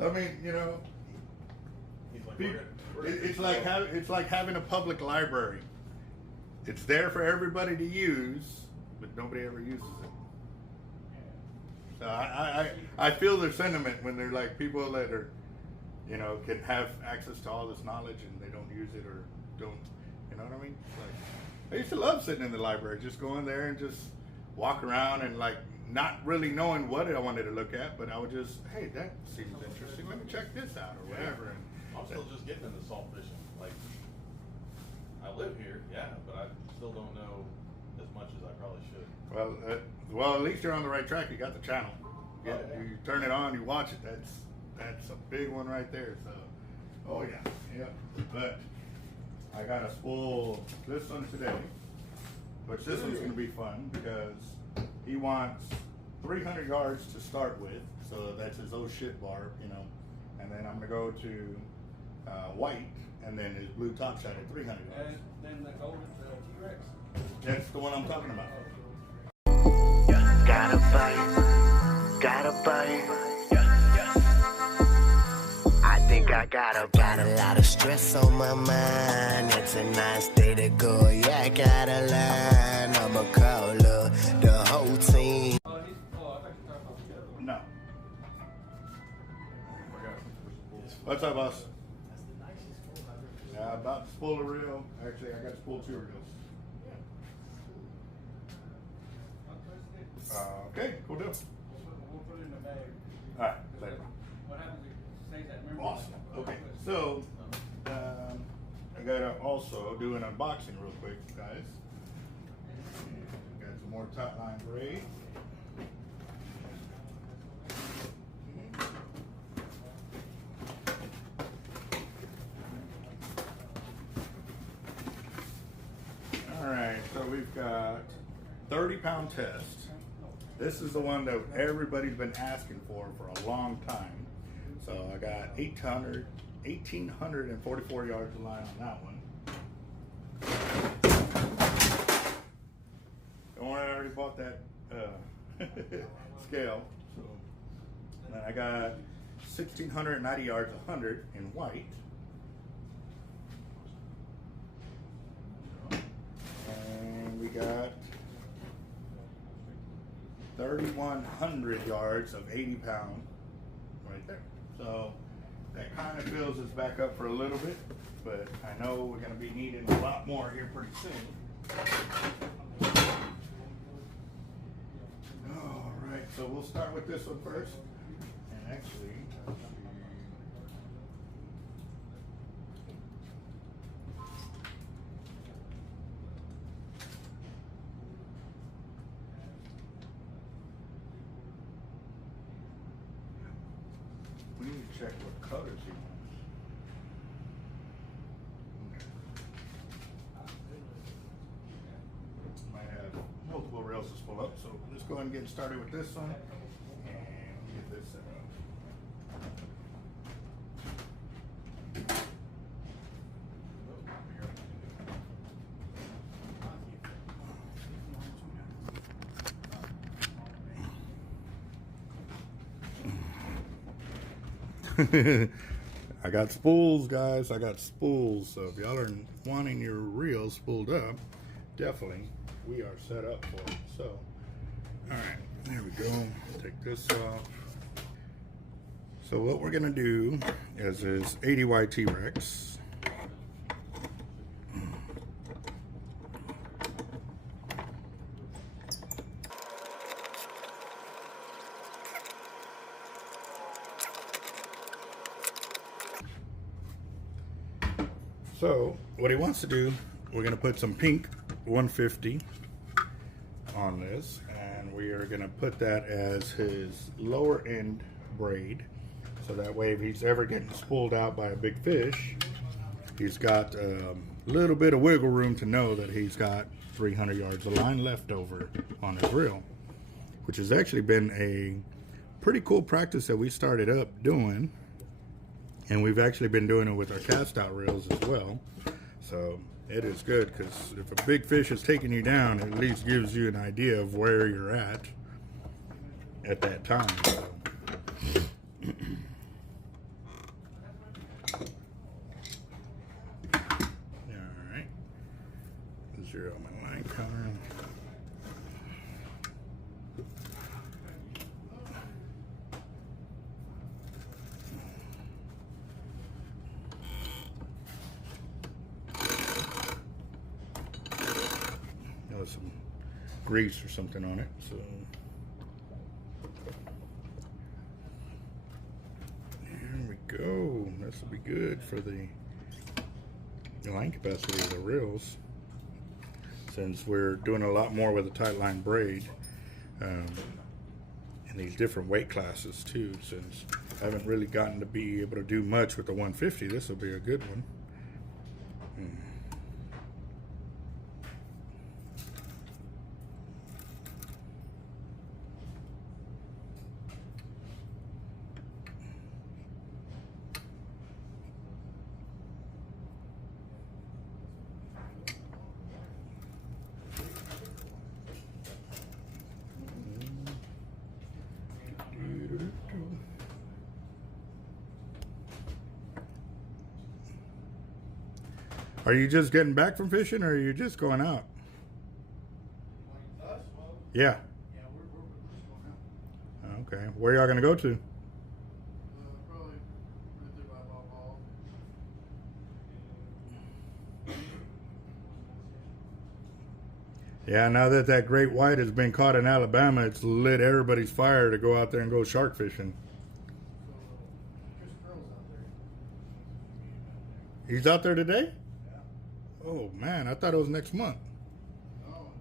I mean, you know, He's like, it's like having a public library. It's there for everybody to use, but nobody ever uses it. So I feel their sentiment when they're like people that are, you know, can have access to all this knowledge and they don't use it or don't, you know what I mean? Like, I used to love sitting in the library, just going there and just walk around and like not really knowing what I wanted to look at, but I would just, hey, that seems interesting. Let me check this out or whatever. And I'm still just getting into salt fishing. Like, I live here, yeah, but I still don't know as much as I probably should. Well, at least you're on the right track. You got the channel. You turn it on, you watch it. That's a big one right there. So, oh yeah. But I gotta spool this one today, which this one's gonna be fun because he wants 300 yards to start with. So that's his oh shit bar, you know. And then I'm gonna go to white, and then his blue top shot at 300 yards. And then the golden T-Rex. That's the one I'm talking about. Gotta bite. I think I got a lot of stress on my mind. It's a nice day to go. Yeah, I got a line. I'ma call the whole team. No. What's up, boss? About to spool a reel. Actually, I got to spool 2 reels. Okay, cool deal. We'll put it in the bag. All right, later. What happens if it stays that memory? Awesome. Okay, so I gotta also do an unboxing real quick, guys. Got some more tightline braid. All right, so we've got 30-pound test. This is the one that everybody's been asking for a long time. So I got 1,844 yards of line on that one. Don't worry, I already bought that scale. So then I got 1,690 yards, 100 in white. And we got 3,100 yards of 80-pound right there. So that kind of fills us back up for a little bit, but I know we're going to be needing a lot more here pretty soon. All right, so we'll start with this one first. And actually, we need to check what colors he wants. Might have multiple rails to spool up, so let's go ahead and get started with this one and get this set up. I got spools, guys. I got spools. So if y'all are wanting your reels spooled up, definitely we are set up for it. So, all right, there we go. Take this off. So what we're gonna do is this 80Y T-Rex. So what he wants to do, we're going to put some pink 150 on this, and we are going to put that as his lower end braid, so that way if he's ever getting spooled out by a big fish, he's got a little bit of wiggle room to know that he's got 300 yards of line left over on his reel, which has actually been a pretty cool practice that we started up doing. And we've actually been doing it with our cast out reels as well. So it is good because if a big fish is taking you down, it at least gives you an idea of where you're at that time. So. grease or something on it. So there we go. This will be good for the line capacity of the reels, since we're doing a lot more with a tight line braid, and these different weight classes too. Since I haven't really gotten to be able to do much with the 150, this will be a good one. Are you just getting back from fishing, or are you just going out? Us? Well, Yeah. yeah, we're just going out. Okay. Where y'all gonna go to? Probably right there by Bob Hall. Yeah, now that that great white has been caught in Alabama, it's lit everybody's fire to go out there and go shark fishing. So, Chris Pearl's out there. He's out there today? Yeah. Oh man, I thought it was next month. No.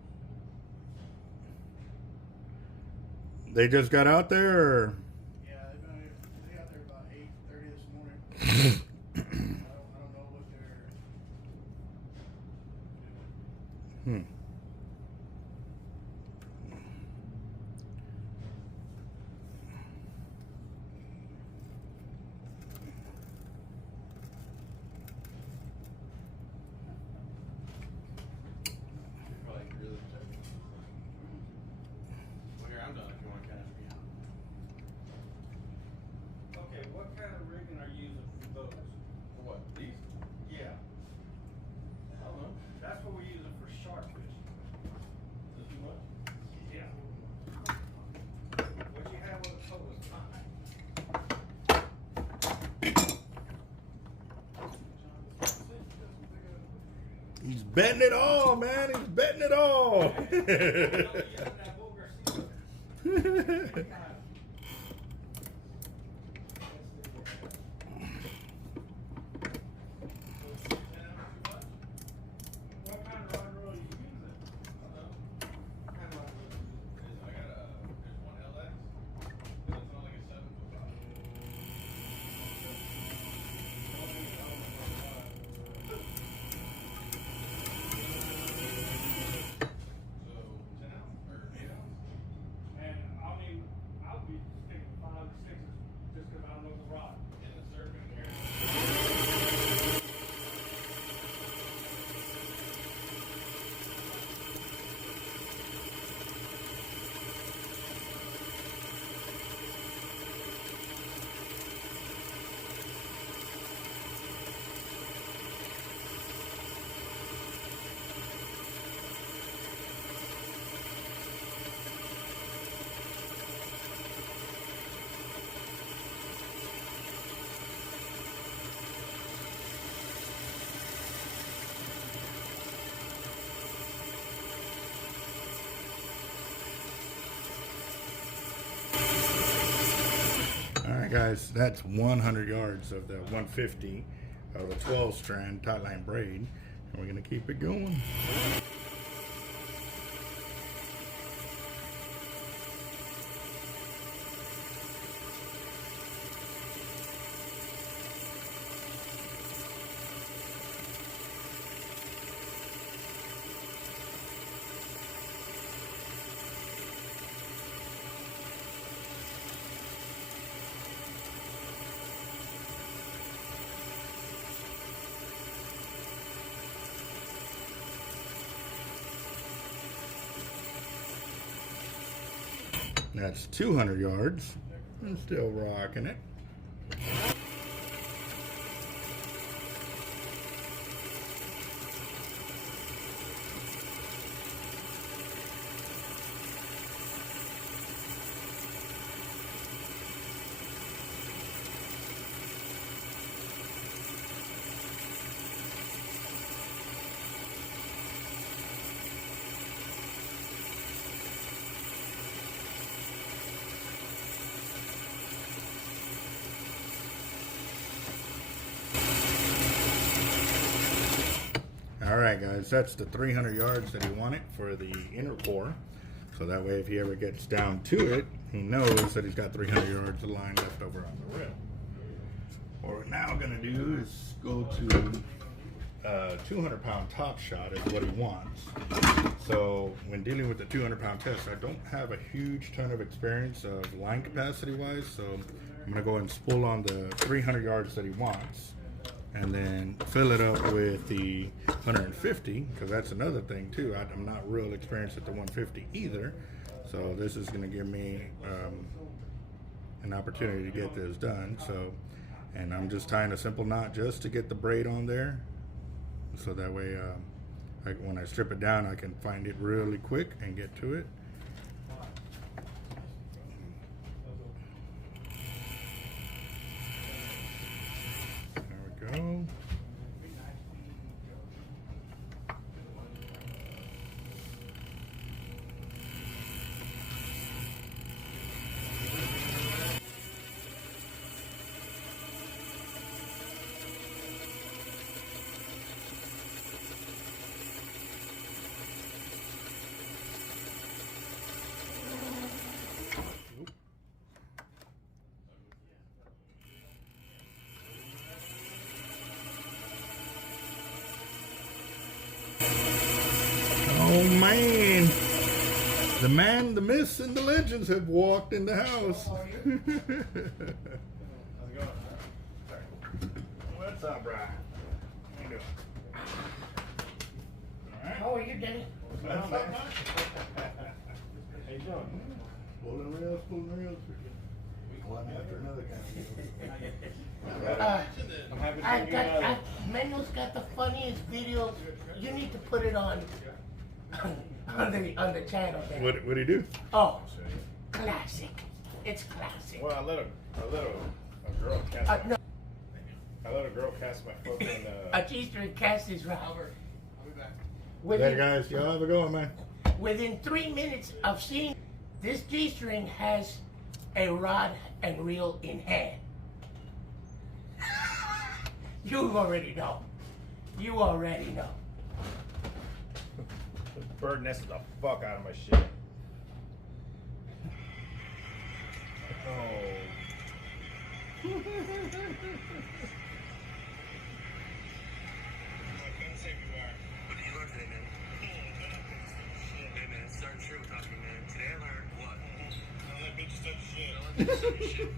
They just got out there, or? Yeah, they got there about 8:30 this morning. I don't know what they're doing. Probably really check. Well, here, I'm done if you want to catch me. Okay, what kind of rigging are you using for those? For what? These? Yeah, I don't know. that's what we're using for shark fishing. Is this too much? Yeah. What you have with the tow is fine. He's betting it all, man. He's betting it all. Don't be using that Bull Garcia. What kind of rod and reel are you using? What kind of rod and reel are you using? I got there's one LX, but it's only a 7-foot rod. So 10 ounce or 8 ounce? And I mean, I'll be sticking 5 or 6 just because I don't know the rod. In the surfing area. All right, guys, that's 100 yards of the 150 of the 12 strand tight line braid, and we're gonna keep it going. That's 200 yards. I'm still rocking it. Alright guys, that's the 300 yards that he wanted for the inner core. So that way if he ever gets down to it, he knows that he's got 300 yards of line left over on the reel. What we're now going to do is go to 200-pound top shot is what he wants. So when dealing with the 200-pound test, I don't have a huge ton of experience of line capacity wise, so I'm going to go and spool on the 300 yards that he wants and then fill it up with the 150, because that's another thing too. I'm not real experienced at the 150 either, so this is going to give me an opportunity to get this done. So, and I'm just tying a simple knot just to get the braid on there, so that way when I strip it down I can find it really quick and get to it. There we go. Oh man, the myths and the legends have walked in the house. How's it going? What's up, Brian? How you doing? How are you, Denny? What's up, man? How you doing? Pulling reels. One after another I'm happy to I meet you. got, Manuel's got the funniest videos. You need to put it on the channel there. What do you do? Oh, classic. It's classic. Well, I let a girl cast. No, I let a girl cast my foot in. a G-string cast is right. I'll be back. Later, guys. Y'all have a good one, man. Within 3 minutes of seeing, this G-string has a rod and reel in hand. You already know. You already know. Bird nested the fuck out of my shit. Oh. What did you learn today, man? Hey, man, it's starting true with me, man. Today I learned what? Don't let bitches touch your shit.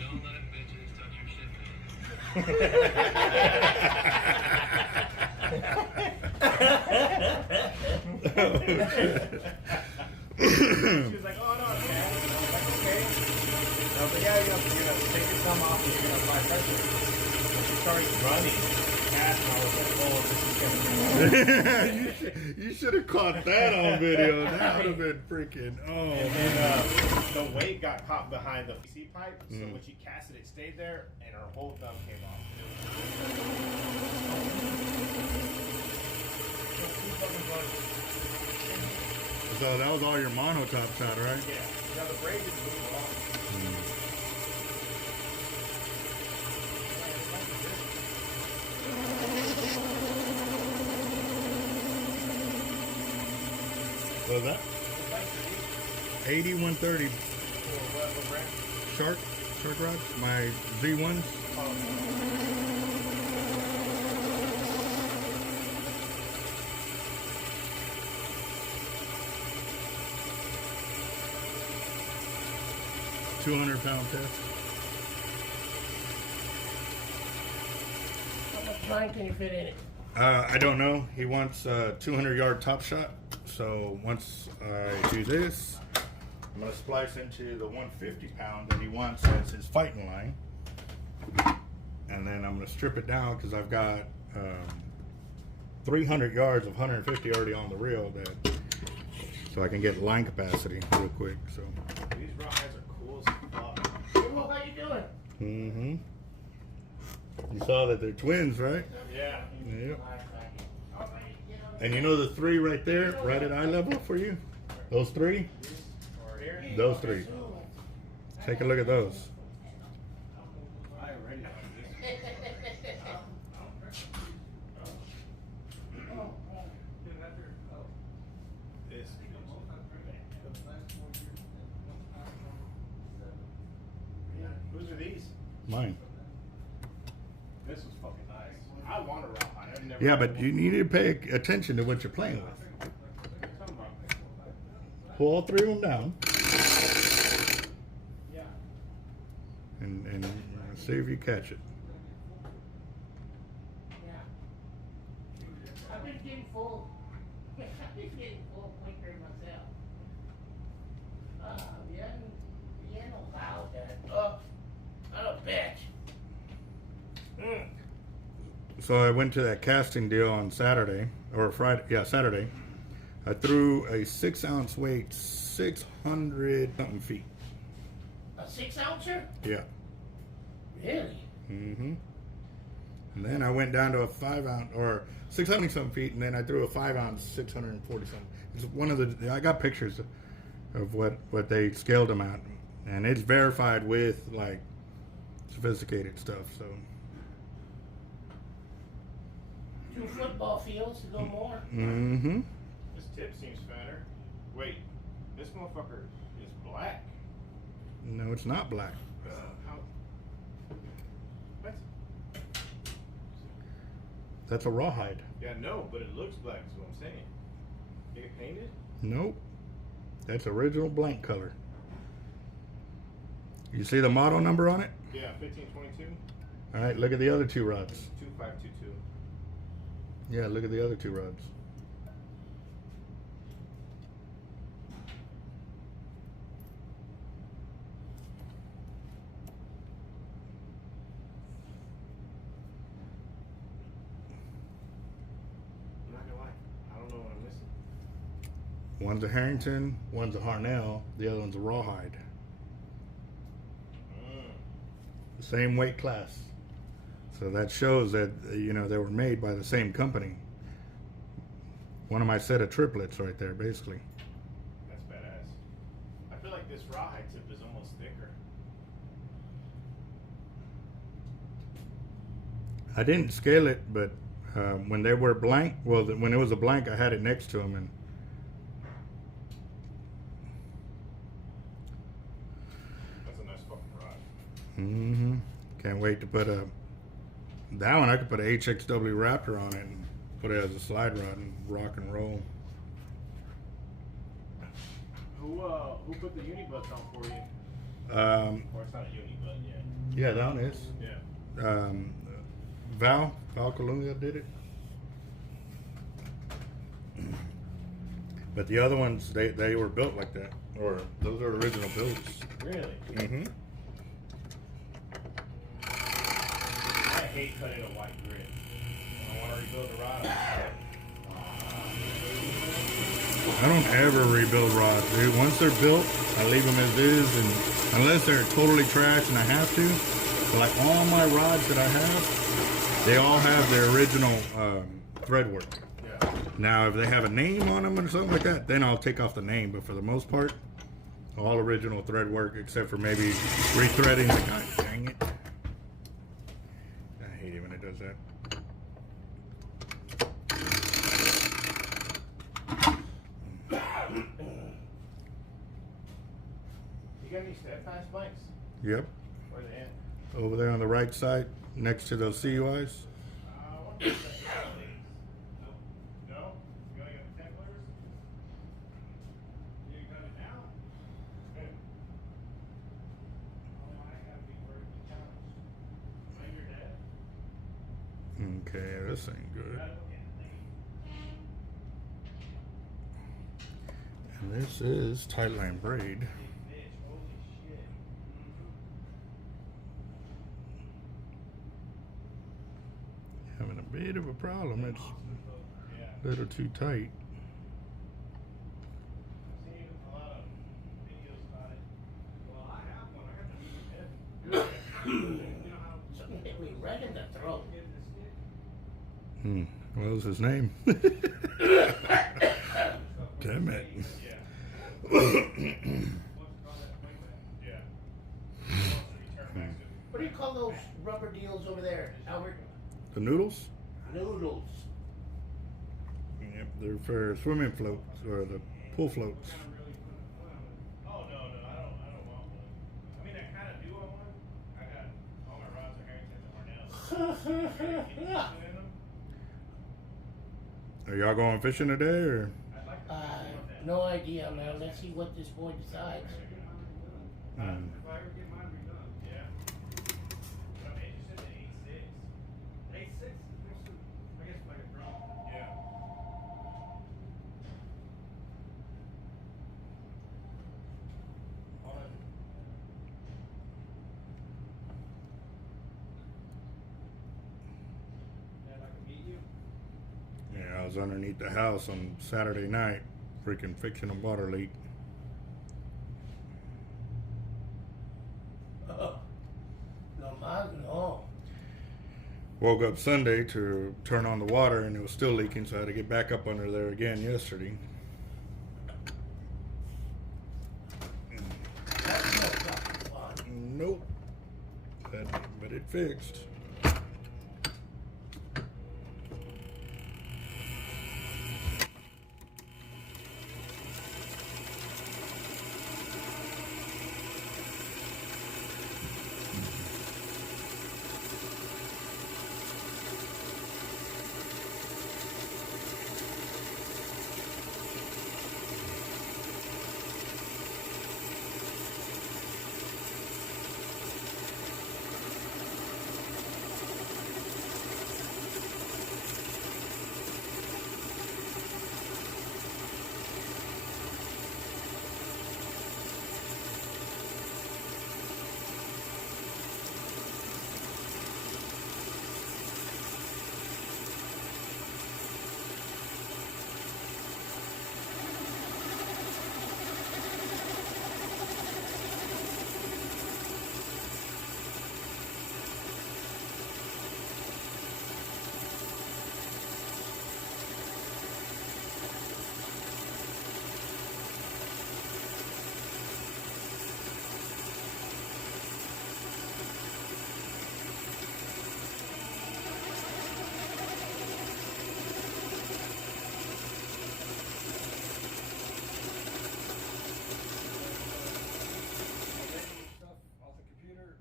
Don't let bitches touch your shit. Don't let bitches touch your shit, She was like, oh no, Dad. I was like, okay. And I was like, yeah, you're gonna take your thumb off and you're gonna apply pressure. And she started running fast, and I was like, oh, this is gonna be You should have caught that on video. That would have been freaking. Oh. And then the weight got caught behind the PC pipe, so when she cast it, it stayed there, and her whole thumb came off. So that was all your mono top shot, right? Yeah. Now the braid didn't move off. What was that? 80, 130 What brand? shark rods. My Z1s. £200 test. How much line can you fit in it? I don't know. He wants a 200-yard top shot. So once I do this, I'm going to splice into the 150-pound that he wants as his fighting line. And then I'm going to strip it down because I've got 300 yards of 150 already on the reel, so I can get line capacity real quick. So. These raw heads are cool as fuck. Well, how you doing? You saw that they're twins, right? Yeah. Yep. And you know the three right there, right at eye level for you? Those three? Or here. Those three. Take a look at those. I already know this. Mine. This was fucking nice. I want a rawhide. I've never. Yeah, but you need to pay attention to what you're playing with. Pull all three of them down. Yeah. And see if you catch it. Yeah. I've been getting full. I've been getting full quicker myself. You ain't allowed that. Oh, I'm a bitch. So I went to that casting deal on Saturday, or Friday, yeah, Saturday. I threw a 6-ounce weight, 600 something feet. A 6-ouncer? Yeah. Really? Mm-hmm. And then I went down to a 5-ounce, or 600 something feet, and then I threw a 5-ounce, 640 something. It's one of the, I got pictures of what they scaled them at. And it's verified with, like, sophisticated stuff, so. 2 football fields to go more. Mm-hmm. This tip seems fatter. Wait, this motherfucker is black. No, it's not black. How? What? That's a rawhide. Yeah, no, but it looks black. Is what I'm saying. Did it painted? Nope. That's original blank color. You see the model number on it? Yeah, 1522. All right, look at the other 2 rods. 2522. Yeah, look at the other 2 rods. I'm not gonna lie. I don't know what I'm missing. One's a Harrington, one's a Harnell, the other one's a rawhide. Same weight class. So that shows that, you know, they were made by the same company. One of my set of triplets right there, basically. That's badass. I feel like this rawhide tip is almost thicker. I didn't scale it, but when they were blank, well, when it was a blank, I had it next to them, and That's a nice fucking rod. mm-hmm. Can't wait to put that one. I could put a HXW Raptor on it and put it as a slide rod and rock and roll. Who put the uni butts on for you? Or it's not a uni butt, yeah. Yeah, that one is. Yeah. Val Colunga did it. But the other ones, they were built like that, or those are original builds. Really? Mm-hmm. I hate cutting a white grid. I want to rebuild the rod. I don't ever rebuild rods, dude. Once they're built, I leave them as is, and unless they're totally trash and I have to. But like all my rods that I have, they all have their original thread work. Yeah. Now, if they have a name on them or something like that, then I'll take off the name. But for the most part, all original thread work, except for maybe rethreading. God dang it. I hate it when it does that. You got any steadfast blanks? Yep. Where they at? Over there on the right side, next to those CUIs. What is that? No? You only got the templars? You cut it down? Oh, I have to be working the challenge. Blame your dad? Okay, this ain't good. And this is tightline braid. Having a bit of a problem. It's a little too tight. Something hit me right in the throat. What was his name? Damn it. What do you call those rubber deals over there, Albert? The noodles? Noodles. Yep, they're for swimming floats or the pool floats. Oh, no, I don't want one. I mean, I kind of do want one. I got all my Are y'all going fishing today or? No idea, man. Let's see what this boy decides. If I ever get mine redone. Yeah. But I mean, you said the 8.6. 8.6? I guess like a drum. Yeah. Hold on. Dad, I can meet you? Yeah, I was underneath the house on Saturday night, freaking fixing a water leak. No más, no. Woke up Sunday to turn on the water and it was still leaking, so I had to get back up under there again yesterday. That's no fucking fun. Nope. But it fixed.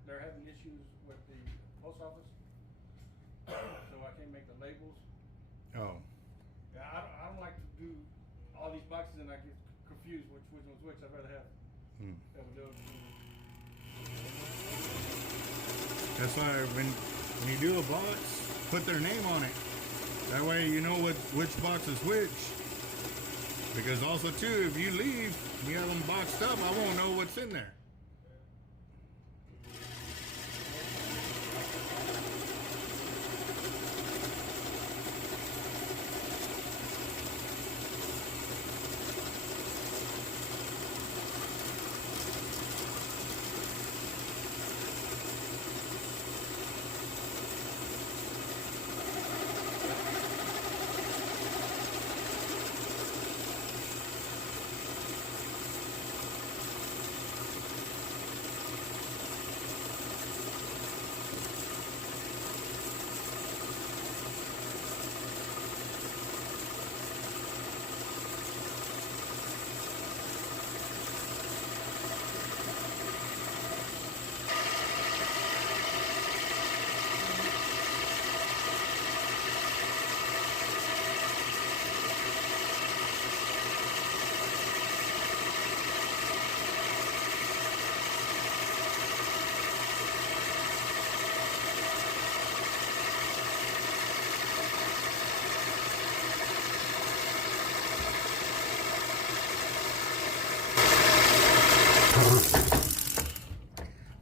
They're having issues with the post office, so I can't make the labels. Oh. Yeah, I don't like to do all these boxes and I get confused which one's which. I'd rather have those. That's why when you do a box, put their name on it. That way you know which box is which. Because also too, if you leave and you have them boxed up, I won't know what's in there.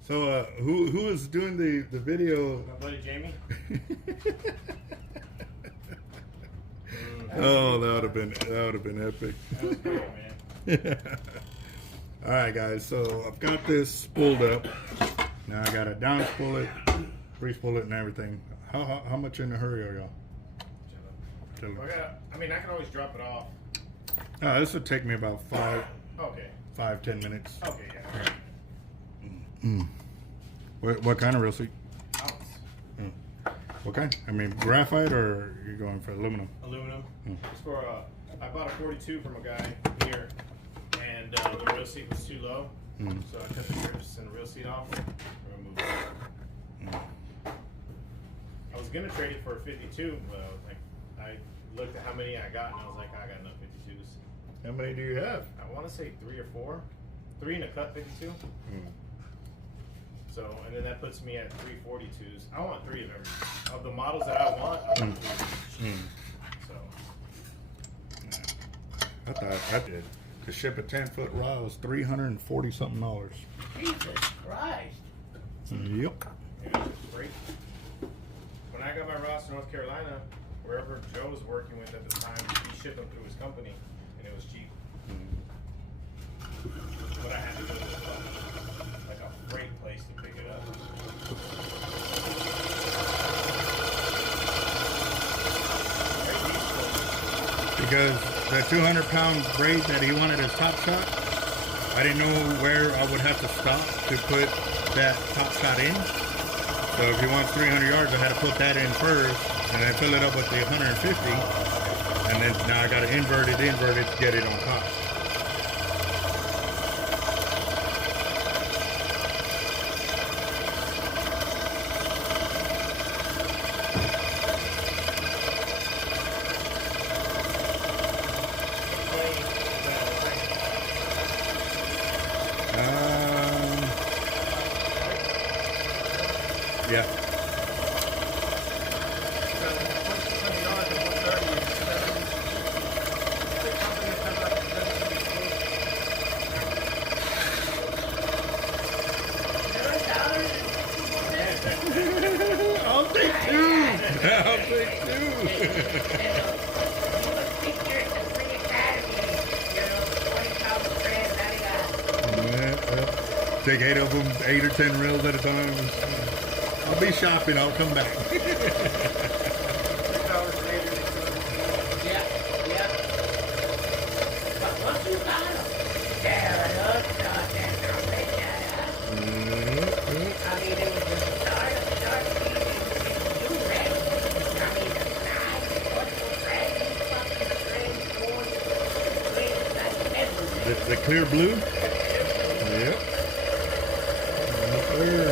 So who is doing the video? My buddy Jamie. Oh, that would have been epic. That was cool, man. All right, guys. So I've got this spooled up. Now I got to down spool it, pre-spool it, and everything. How much in a hurry are y'all? I mean, I can always drop it off. This would take me about 10 minutes. Okay, yeah. What kind of reel seat? Ounce. What kind? I mean, graphite or you're going for aluminum? Aluminum. It's for I bought a 42 from a guy here, and the reel seat was too low, so I cut the grips and the reel seat off. Remove it. gonna trade it for a 52, but I looked at how many I got, and I was like, I got enough 52s. How many do you have? I want to say 3 or 4. 3 in a cut 52. So, and then that puts me at 3 42s. I want 3 of every. Of the models that I want 3 of each. So. I thought I did. To ship a 10-foot rod was $340 something. Jesus Christ. Yep. Yeah, it's great. When I got my rods to North Carolina, wherever Joe was working with at the time, he shipped them through his company, and it was cheap. But I had to go to like a freight place to pick it up. Because the 200-pound braid that he wanted as top shot, I didn't know where I would have to stop to put that top shot in. So if he wants 300 yards, I had to put that in first, and then fill it up with the 150, and then now I got to invert it to get it on top. Yeah. I'll take 2. I'll take 2. Take 8 of them, 8 or 10 reels at a time. I'll be shopping. I'll come back. Yeah. But once you got them, they're I mean, it was the start speed. You ready? I mean, the knife, what's The clear blue? Yep. Clear.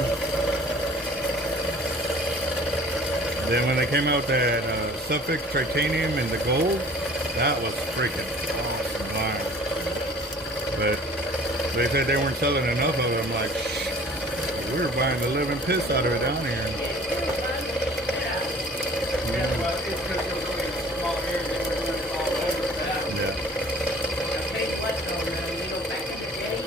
Then when they came out that Suffolk titanium and the gold, that was freaking awesome line. But they said they weren't selling enough of them. Like, we were buying the living piss out of it down here. Yeah, well, it's because it was only a small area, they were doing it all over that. Yeah. back in the day,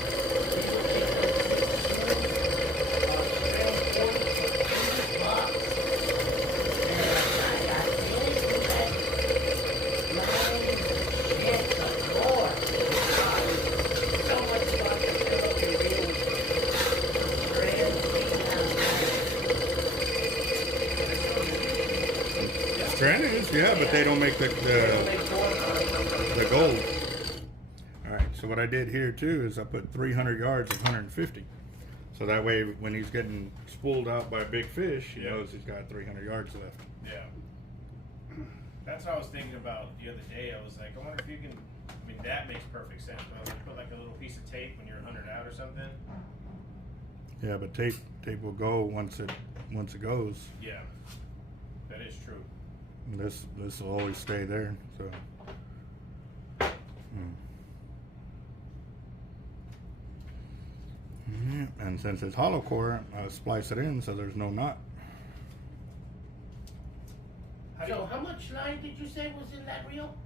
Hernandez, yeah, but they don't make the gold. All right, so what I did here too is I put 300 yards of 150. So that way when he's getting spooled out by a big fish, he knows he's got 300 yards left. Yeah. That's what I was thinking about the other day. I was like, I wonder if you can, I mean, that makes perfect sense. But I was like, put like a little piece of tape when you're 100 out or something. Yeah, but tape will go once it goes. Yeah, that is true. This will always stay there. So. Yeah, and since it's hollow core, I splice it in so there's no knot. So how much line did you say was in that reel?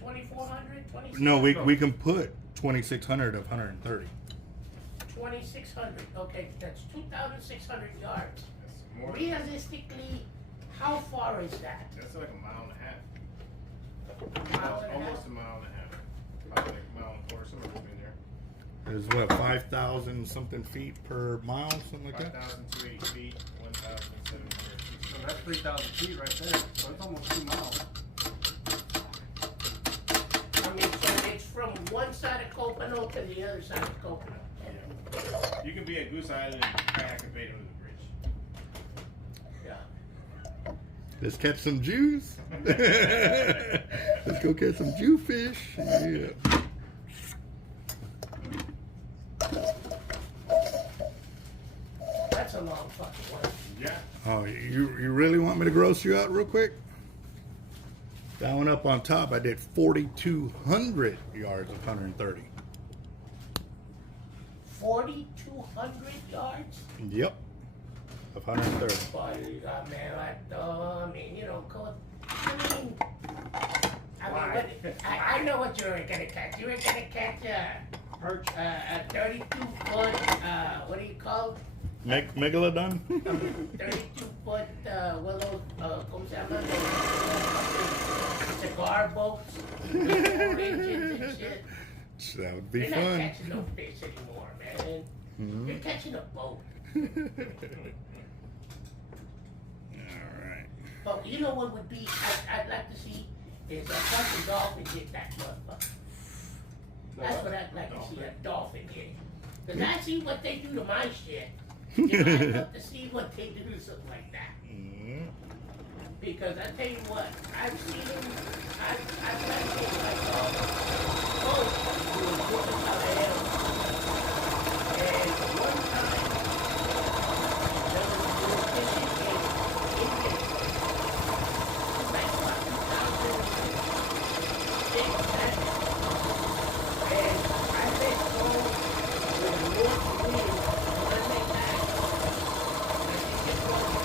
2,400? 2,600? No, we can put 2,600 of 130. 2,600. Okay, that's 2,600 yards. That's more. Realistically, how far is that? That's like a mile and a half. Mile and a Almost half? a mile and a half. Probably like a mile and a quarter, somewhere between there. There's what, 5,000 something feet per mile, something like that? 5,280 feet, 1,700 feet. So that's 3,000 feet right there. So it's almost 2 miles. I mean, so it's from one side of Copano to the other side of Copano. Yeah. You can be at Goose Island and kayak a bait under the bridge. Yeah. Let's catch some Jews. Let's go catch some Jew fish. Yeah. That's a long fucking way. Yeah. Oh, you really want me to gross you out real quick? That one up on top, I did 4,200 yards of 130. 4,200 yards? Yep. Of 130. But, man, I mean, you know, I know what you were gonna catch. You were gonna catch Perch. a 32-foot, what do you call it? Megalodon? 32-foot, one of those, ¿cómo se llama? Cigar boats with 4 engines and shit. That would be You're not fun. catching no fish anymore, man. Mhm. You're catching a boat. Alright. But you know what would be, I'd like to see is a fucking dolphin hit that motherfucker. That's what I'd like to see, a dolphin hit. Because I see what they do to my shit. You know, I'd love to see what they do to something like that. Mhm. Because I tell you what, I've seen them, I've got to take my dog. Oh, you were looking how I am. And one time, there was fishing in Indian. Like about 2006, and I let go with a north wind Monday night. I think it was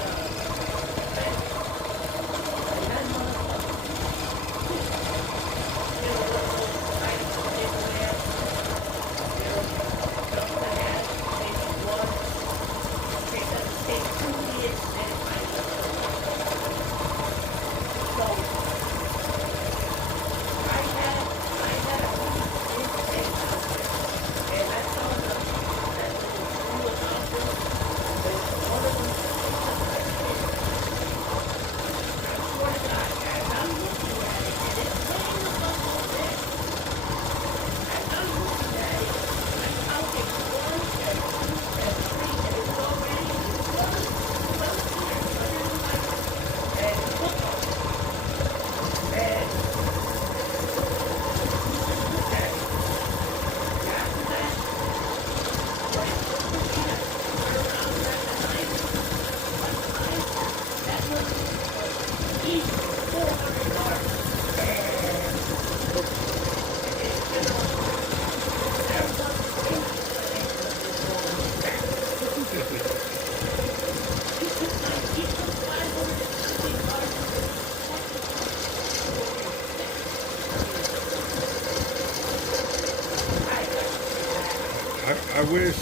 I wish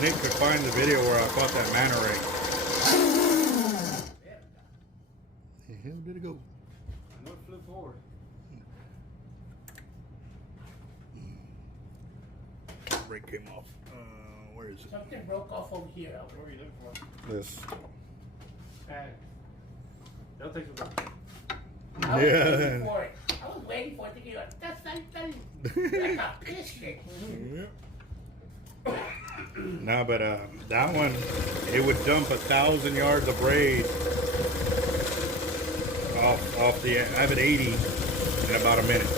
Nick could find the video where I caught that manta ray. The hell did it go? I know it flew forward. Brake came off. Where is it? something broke off over here. What were you looking for? This. They'll take some. I was waiting Yeah. for it. I was waiting for it to get that's like a piston. No, but that one, it would dump 1,000 yards of braid off the Avet 80 in about a minute.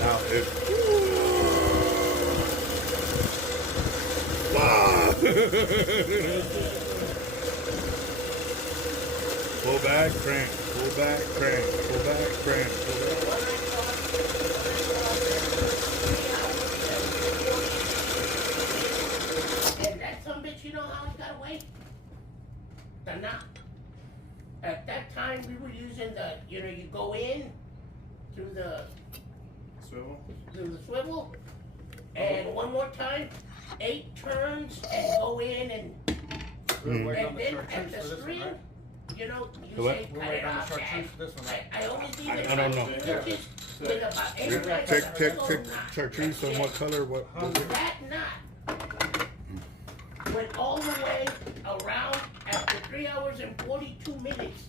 Now, pull back, crank, pull back, crank, pull back, crank, pull back. And that some bitch, you know how it got away? The knot. At that time, we were using the, you know, you go in through the swivel, and one more time, 8 turns and go in and then at the string, you know, you What? say We're cut it waiting on the off. chartreuse for this one. I always leave it I don't know. with about 8 Check, lines check, of a check, little check knot. chartreuse on That's what it. color, what was it? That knot went all the way around after 3 hours and 42 minutes.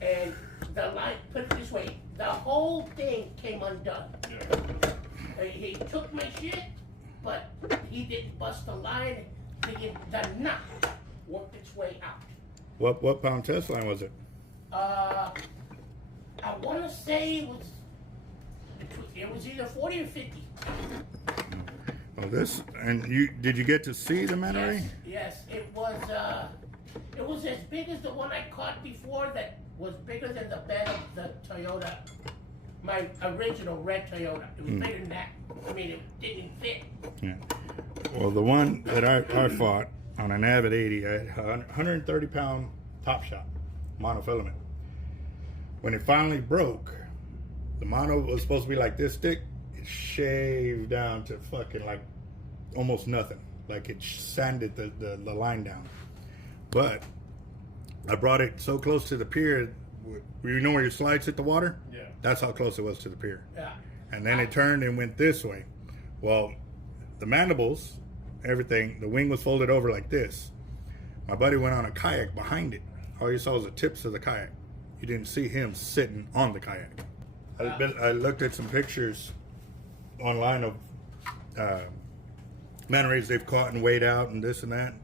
And the line, put it this way, the whole thing came undone. He took my shit, but he didn't bust the line. The knot worked its way out. What pound test line was it? I want to say it was either 40 or 50. Oh, this, and did you get to see the manta ray? Yes, it was as big as the one I caught before. That was bigger than the bed of the Toyota, my original red Toyota. It was bigger than that. I mean, it didn't fit. Yeah. Well, the one that I fought on an Avet 80, I had 130 pound top shot monofilament. When it finally broke, the mono was supposed to be like this thick. It shaved down to fucking like almost nothing. Like it sanded the line down. But I brought it so close to the pier. You know where your slides hit the water? Yeah. That's how close it was to the pier. Yeah. And then it turned and went this way. Well, the mandibles, everything, the wing was folded over like this. My buddy went on a kayak behind it. All you saw was the tips of the kayak. You didn't see him sitting on the kayak. I looked at some pictures online of manta rays they've caught and weighed out and this and that.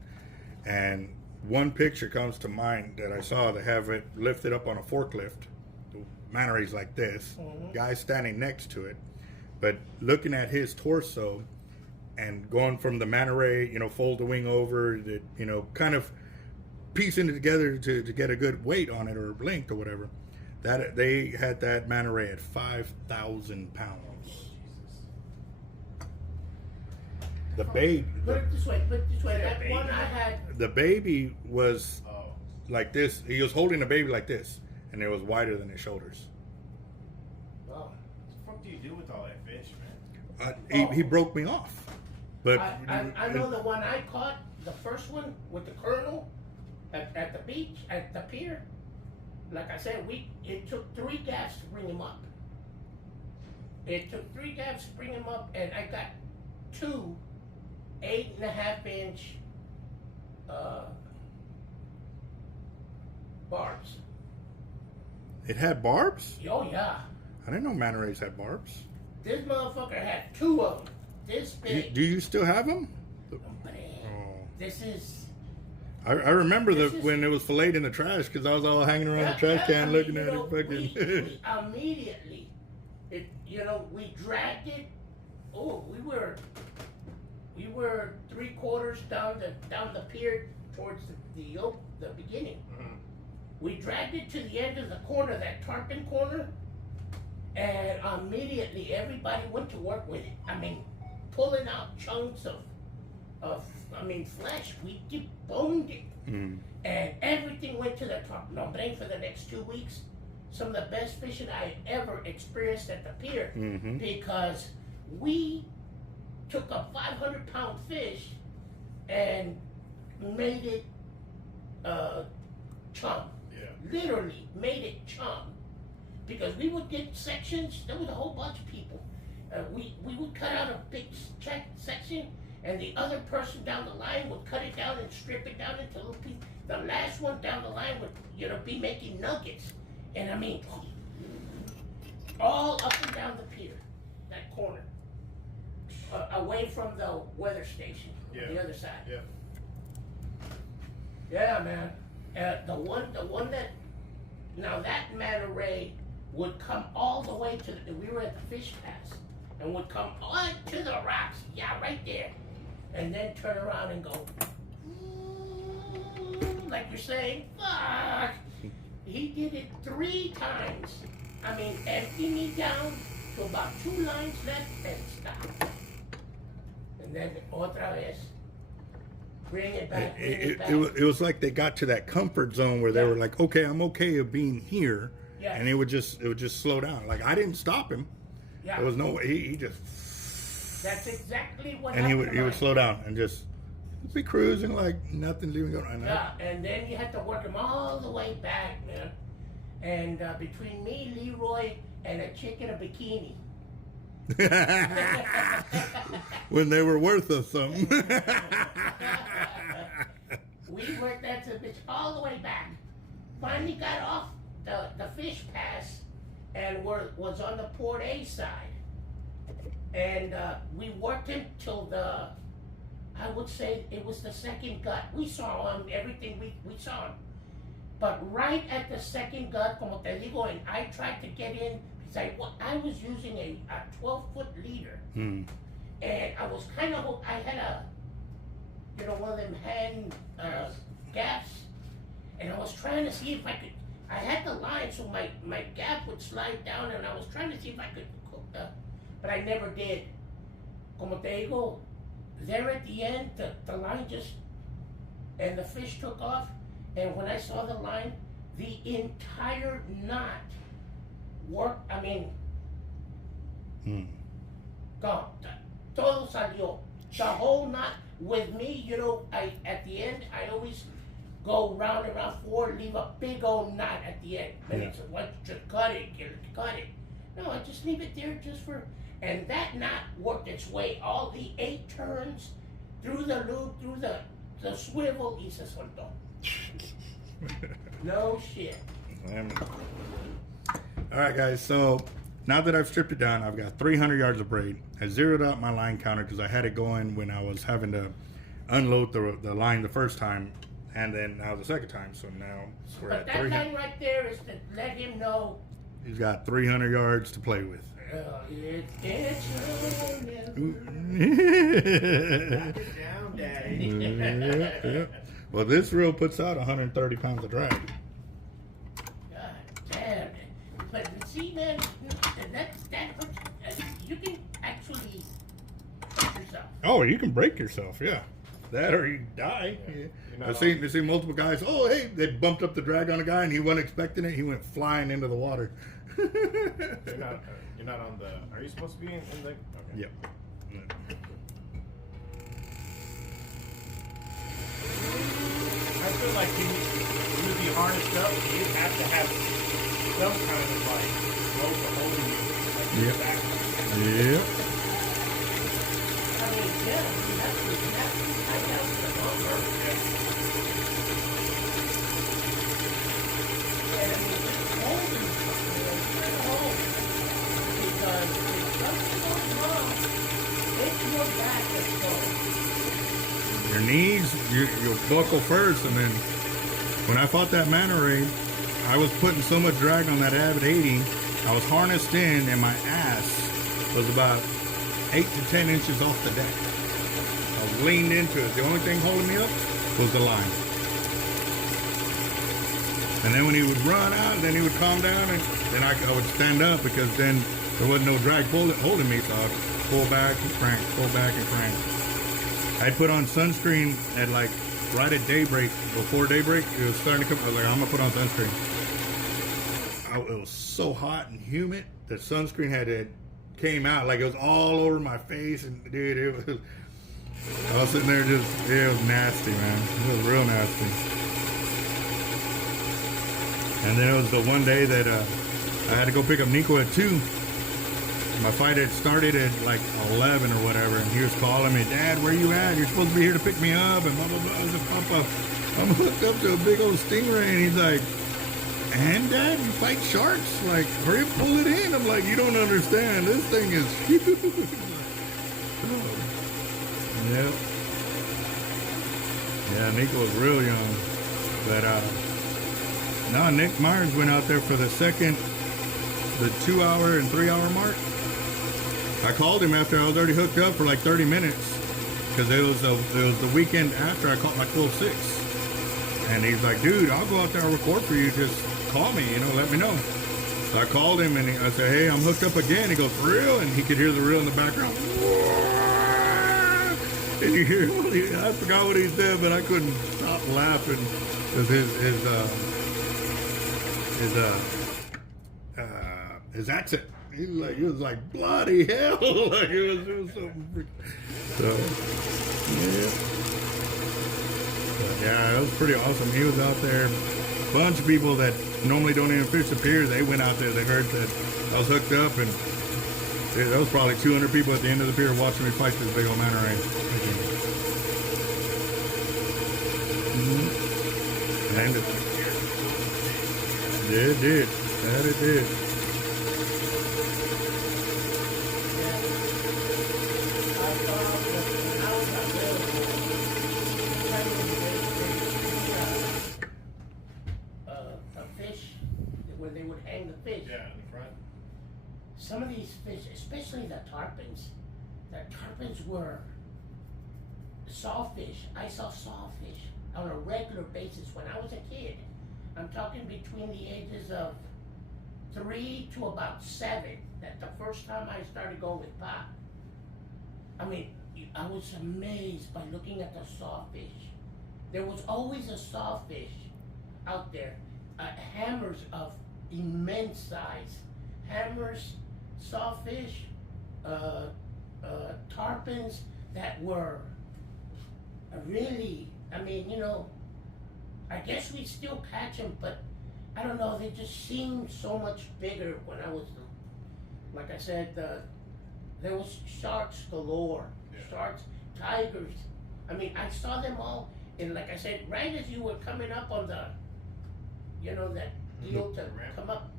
And one picture comes to mind that I saw. They have it lifted up on a forklift. The manta ray's like this. Guy standing next to it. But looking at his torso and going from the manta ray, fold the wing over, kind of piecing it together to get a good weight on it or length or whatever. That they had that manta ray at 5,000 pounds. The baby. Put it this way. That baby? one I had. The baby was like this. He was holding the baby like this, and it was wider than his shoulders. Oh. What the fuck do you do with all that fish, man? He broke me off. But I know the one I caught, the first one with the colonel at the beach, at the pier. Like I said, it took 3 gaffs to bring him up. It took 3 gaffs to bring him up, and I got 2 8.5-inch barbs. it had barbs? Oh yeah. I didn't know manta rays had barbs. This motherfucker had 2 of them. This big. Do you still have them? This is. I remember when it was filleted in the trash because I was all hanging around the trash can looking at it. Fucking. We immediately, we dragged it. Oh, we were 3/4 down the pier towards the beginning. Mm-hmm. We dragged it to the end of the corner, that tarpon corner, and immediately everybody went to work with it. I mean, pulling out chunks of flesh. We deboned it. And everything went to the top. No, but for the next 2 weeks, some of the best fishing I ever experienced at the pier, because we took a 500-pound fish and made it chum. Yeah. Literally made it chum. Because we would get sections, there was a whole bunch of people. We would cut out a big section, and the other person down the line would cut it down and strip it down into little pieces. The last one down the line would, be making nuggets. And I mean, all up and down the pier, that corner, away from the weather station, the other side. Yeah. Yeah, man. The one that, now that manta ray would come all the way to we were at the fish pass, and would come on to the rocks, right there, and then turn around and go, like you're saying, fuck. He did it 3 times. I mean, empty me down to about 2 lines left and stop. And then otra vez. Bring it back. It was like they got to that comfort zone where they were like, okay, I'm okay of being here. Yes. And it would just slow down. Like I didn't stop him. Yeah. There was no way. He just. That's exactly what and happened. he would slow down and just be cruising like nothing's even going on. Yeah, and then you had to work him all the way back, man. And between me, Leroy, and a chick in a bikini. When they were worth us something. We worked that bitch all the way back. Finally got off the fish pass and was on the Port A side. And we worked him till I would say it was the second gut. We saw him, everything we saw him. But right at the second gut, como te digo, and I tried to get in, because I was using a 12-foot leader. and I was kind of, I had a, you know, one of them hand gaffs, and I was trying to see if I could, I had the line so my gaff would slide down, and I was trying to see if I could cook but I never did. Como te digo, there at the end, the line just, and the fish took off, and when I saw the line, the entire knot worked, I mean, gone. Todo salió. The whole knot with me, you know, at the end, I always go round and round 4, leave a big old knot at the end. And it's what, just cut it. No, I just leave it there just for, and that knot worked its way all the 8 turns through the loop, through the swivel, y se soltó. No shit. Alright guys, so now that I've stripped it down, I've got 300 yards of braid. I zeroed out my line counter because I had it going when I was having to unload the line the first time, and then now the second time, so now we're But at that 300. line right there is to let him know. He's got 300 yards to play with. It's Knock it down, Daddy. Yeah. Well, this reel puts out 130 pounds of drag. God damn. But see, man, that hurts. You can actually hurt yourself. Oh, you can break yourself, yeah. That or you die. Yeah. I've seen multiple guys. Oh, hey, they bumped up the drag on a guy and he wasn't expecting it. He went flying into the water. You're not on the. Are you supposed to be in the? Okay. Yep. I feel like you would be harnessed up. You have to have some kind of like rope holding you. Like Yep. back. Yep. I mean, yeah, you have to tie down to the bumper. And I mean, holding something, try to hold. Because if something goes wrong, it's your back that's going. Your knees, you'll buckle first, and then when I fought that manta ray, I was putting so much drag on that Avet 80, I was harnessed in, and my ass was about 8 to 10 inches off the deck. I was leaned into it. The only thing holding me up was the line. And then when he would run out, then he would calm down, and then I would stand up because then there wasn't no drag holding me, so I'd pull back and crank, pull back and crank. I'd put on sunscreen at like right at daybreak, before daybreak. It was starting to come. I was like, I'm gonna put on sunscreen. It was so hot and humid that sunscreen came out like it was all over my face, and dude, it was. I was sitting there it was nasty, man. It was real nasty. And then it was the one day that I had to go pick up Nico at 2. My fight had started at like 11 or whatever, and he was calling me, Dad, where you at? You're supposed to be here to pick me up, and blah, blah, blah. I was like, Papa, I'm hooked up to a big old stingray, and he's like, and Dad, you fight sharks? Like, hurry up, pull it in. I'm like, you don't understand. This thing is huge. Yep. Yeah, Nico was real young. But, no, Nick Myers went out there for the 2-hour and 3-hour mark. I called him after I was already hooked up for like 30 minutes because it was the weekend after I caught my 12.6. And he's like, dude, I'll go out there and record for you. Just call me, let me know. So I called him and I said, hey, I'm hooked up again. He goes, for real? And he could hear the reel in the background. And you hear, I forgot what he said, but I couldn't stop laughing because his accent. It was like bloody hell. Like it was so freaking. So yeah, it was pretty awesome. He was out there. A bunch of people that normally don't even fish the pier, they went out there. They heard that I was hooked up, and there was probably 200 people at the end of the pier watching me fight this big old manta ray. And it did. That it did. Where they would hang the fish. Yeah, in the front. Some of these fish, especially the tarpons, tarpons were sawfish. I saw sawfish on a regular basis when I was a kid. I'm talking between the ages of 3 to about 7. That's the first time I started going with Pop. I mean, I was amazed by looking at the sawfish. There was always a sawfish out there. Hammers of immense size. Hammers, sawfish, tarpons that were really, I mean, you know, I guess we still catch them, but I don't know, they just seemed so much bigger when I was, like I said, there was sharks galore, sharks, tigers. I mean, I saw them all, and like I said, right as you were coming up on the, you know, that deal to come up,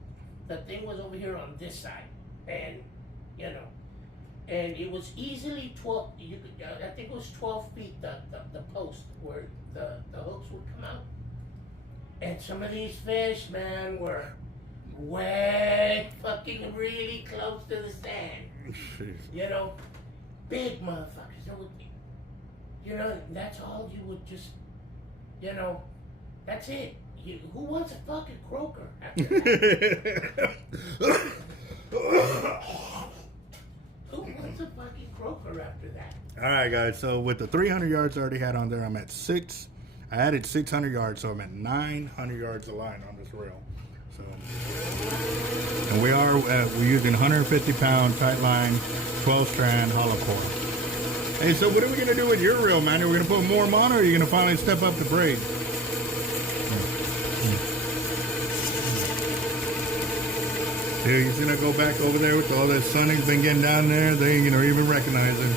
the thing was over here on this side, and, you know, and it was easily 12, you could, I think it was 12 feet, the post where the hooks would come out. And some of these fish, man, were way fucking really close to the sand. You know, big motherfuckers. They would, you know, that's all you would just, you know, that's it. Who wants a fucking croaker after that? Who wants a fucking croaker after that? All right, guys. So with the 300 yards I already had on there, I'm at 6. I added 600 yards, so I'm at 900 yards of line on this reel. So, and we're using 150-pound tight line, 12-strand hollow core. Hey, so what are we gonna do with your reel, man? Are we gonna put more mono, or are you gonna finally step up the braid? Dude, he's gonna go back over there with all that sun he's been getting down there. They ain't gonna even recognize him.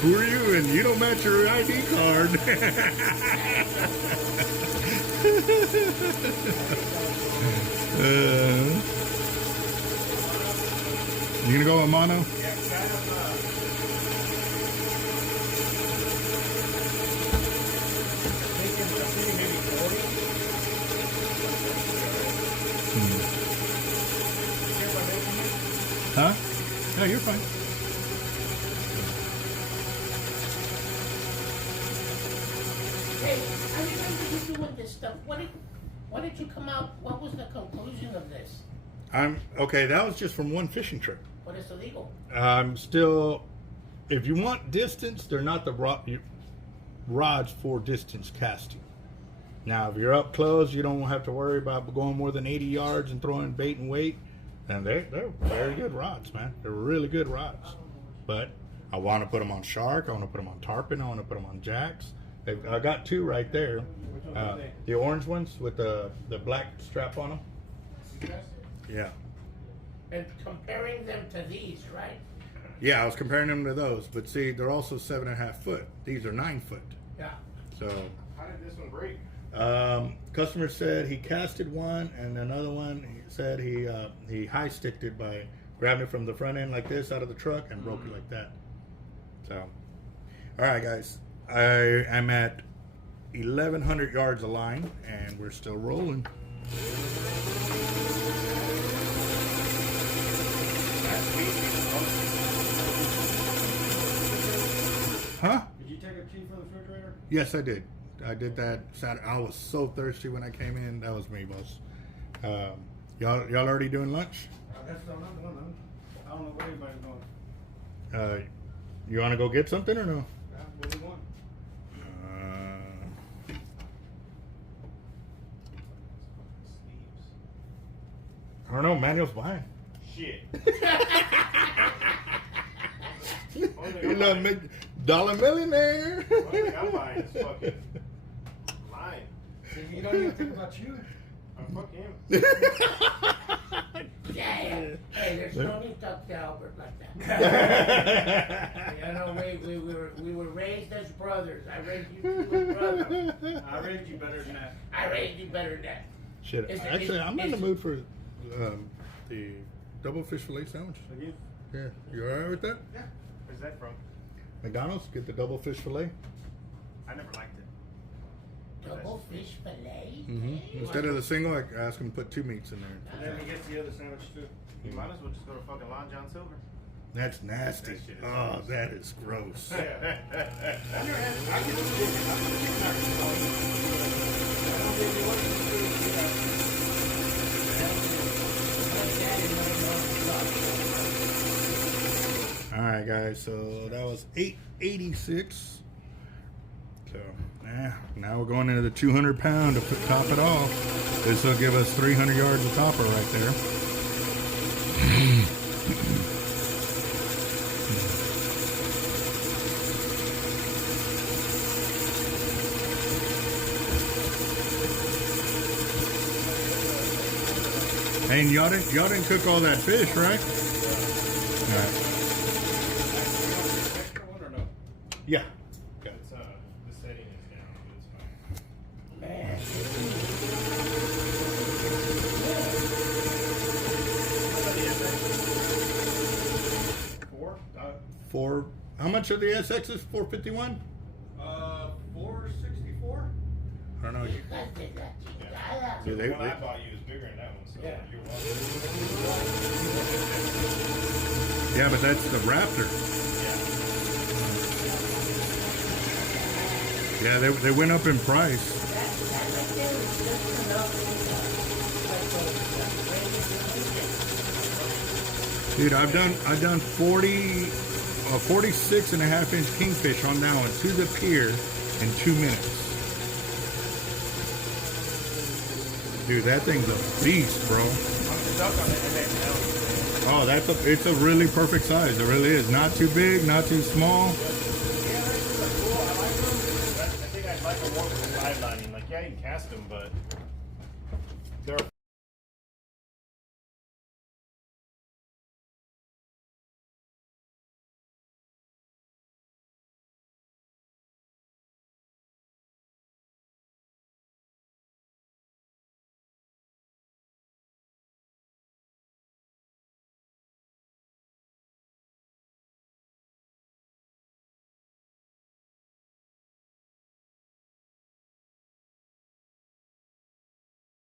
Who are you? And you don't match your ID card. You gonna go with mono? Yeah, kind of. Thinking maybe 40. Huh? No, you're fine. Hey, I remember you doing this stuff. Why did you come out? What was the conclusion of this? Okay. That was just from one fishing trip. But it's illegal. I'm still. If you want distance, they're not the rods for distance casting. Now, if you're up close, you don't have to worry about going more than 80 yards and throwing bait and weight. And they're very good rods, man. They're really good rods. But I want to put them on shark. I want to put them on tarpon. I want to put them on jacks. I got 2 right there. The orange ones with the black strap on them. Yeah. And comparing them to these, right? Yeah, I was comparing them to those. But see, they're also 7.5 foot. These are 9 foot. Yeah. So. How did this one break? Customer said he casted one, and another one he said he high sticked it by grabbing it from the front end like this out of the truck and broke it like that. So, all right, guys, I am at 1,100 yards of line, and we're still rolling. Huh? Did you take a key from the refrigerator? Yes, I did. I did that Saturday. I was so thirsty when I came in. That was me, boss. Y'all already doing lunch? That's not nothing. I don't know where anybody's going. You want to go get something or no? Yeah, what do you want? I don't know. Manuel's buying. Shit. You know, make dollar millionaire. One thing I'm buying is fucking mine. You don't even think about you. Fuck him. Yeah. Hey, there's no need to talk to Albert like that. You know, we were raised as brothers. I raised you two as brothers. I raised you better than that. I raised you better than that. Shit. Actually, I'm in the mood for the double fish fillet sandwich. Again? Yeah. You alright with that? Yeah. Where's that from? McDonald's, get the double fish fillet. I never liked it. Double fish fillet? Mm-hmm. Instead of the single, I ask him to put 2 meats in there. And then he gets the other sandwich too. You might as well just go to fucking Long John Silver. That's nasty. That shit is Oh, gross. that is gross. I never had. I get this big. I'm a chicken All right, guys. So that was 886. So now we're going into the 200 pound to top it off. This will give us 300 yards of topper right there. Hey, and y'all didn't cook all that fish, right? All right. Extra one or no? Yeah. It's the setting is down, but it's fine. Man. For how much are the SXs? 451? 464. I don't know. You guys did that. So The one I bought you is bigger than that one, so Yeah. you're welcome. Yeah, but that's the Raptor. Yeah. Yeah, they went up in price. That right there is just enough. Dude, I've done 46 and a half inch kingfish on that one to the pier in 2 minutes. Dude, that thing's a beast, bro. I'm stuck on the MXL. Oh, it's a really perfect size. It really is. Not too big, not too small. Yeah, they're cool. I like them. I think I'd like them more for the side lining. Like, yeah, you can cast them, but